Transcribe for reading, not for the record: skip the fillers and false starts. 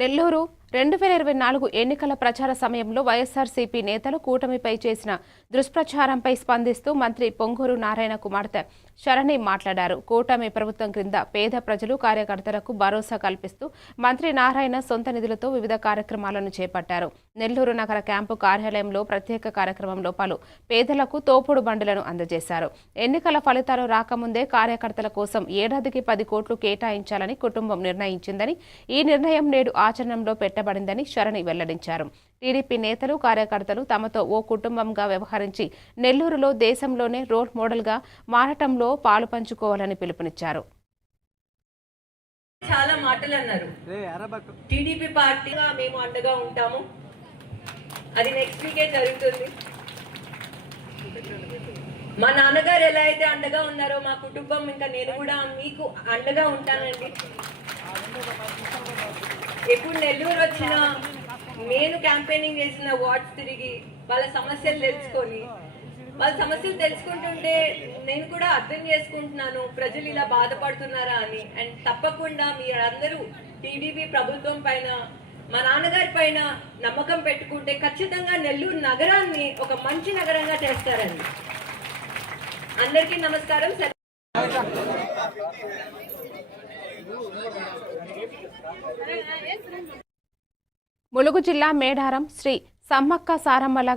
నెల్లూరు 2024 ఎన్నికల ప్రచార సమయంలో వైఎస్ఆర్సీపీ నేతలు కూటమిపై చేసిన దుష్ప్రచారంపై స్పందిస్తూ మంత్రి పొంగూరు నారాయణ కుమార్తె శరణి మాట్లాడారు. కూటమి ప్రభుత్వం క్రింద పేద ప్రజలు కార్యకర్తలకు భరోసా కల్పిస్తూ మంత్రి నారాయణ సొంత నిధులతో వివిధ కార్యక్రమాలను చేపట్టారు. నెల్లూరు నగర క్యాంపు కార్యాలయంలో ప్రత్యేక కార్యక్రమంలో పలు పేదలకు తోపుడు బండులను అందజేశారు. ఎన్నికల ఫలితాలు రాకముందే కార్యకర్తల కోసం ఏడాదికి 10 కోట్లు కేటాయించాలని కుటుంబం నిర్ణయించిందని, ఈ నిర్ణయం నేడు ఆచరణలో పెట్టబడిందని శరణి వెల్లడించారు. టీడీపీ నేతలు కార్యకర్తలు తమతో ఓ కుటుంబంగా వ్యవహరించి నెల్లూరులో దేశంలోనే రోల్ మోడల్గా మారటంలో పాలు పంచుకోవాలని పిలుపునిచ్చారు. చాలా మాటలు అన్నారు. టీడీపీ పార్టీగా మేము అండగా ఉంటాము. అది నెక్స్ట్ వీకే జరుగుతుంది. మా నాన్నగారు ఎలా అయితే అండగా ఉన్నారో మా కుటుంబం ఇంకా నేను కూడా మీకు అండగా ఉంటానండి. ఎప్పుడు నెల్లూరు వచ్చినా నేను క్యాంపెయినింగ్ చేసిన వార్డ్స్ తిరిగి వాళ్ళ సమస్యలు తెలుసుకొని వాళ్ళ సమస్యలు తెలుసుకుంటుంటే నేను కూడా అర్థం చేసుకుంటున్నాను ప్రజలు ఇలా బాధపడుతున్నారా అని. అండ్ తప్పకుండా మీరందరూ టీడీపీ ప్రభుత్వం పైన మా నాన్నగారి పైన నమ్మకం పెట్టుకుంటే ఖచ్చితంగా నెల్లూరు నగరాన్ని ఒక మంచి నగరంగా చేస్తారండి. అందరికీ నమస్కారం. ములుగు జిల్లా మేడారం శ్రీ సమ్మక్క సారమ్మల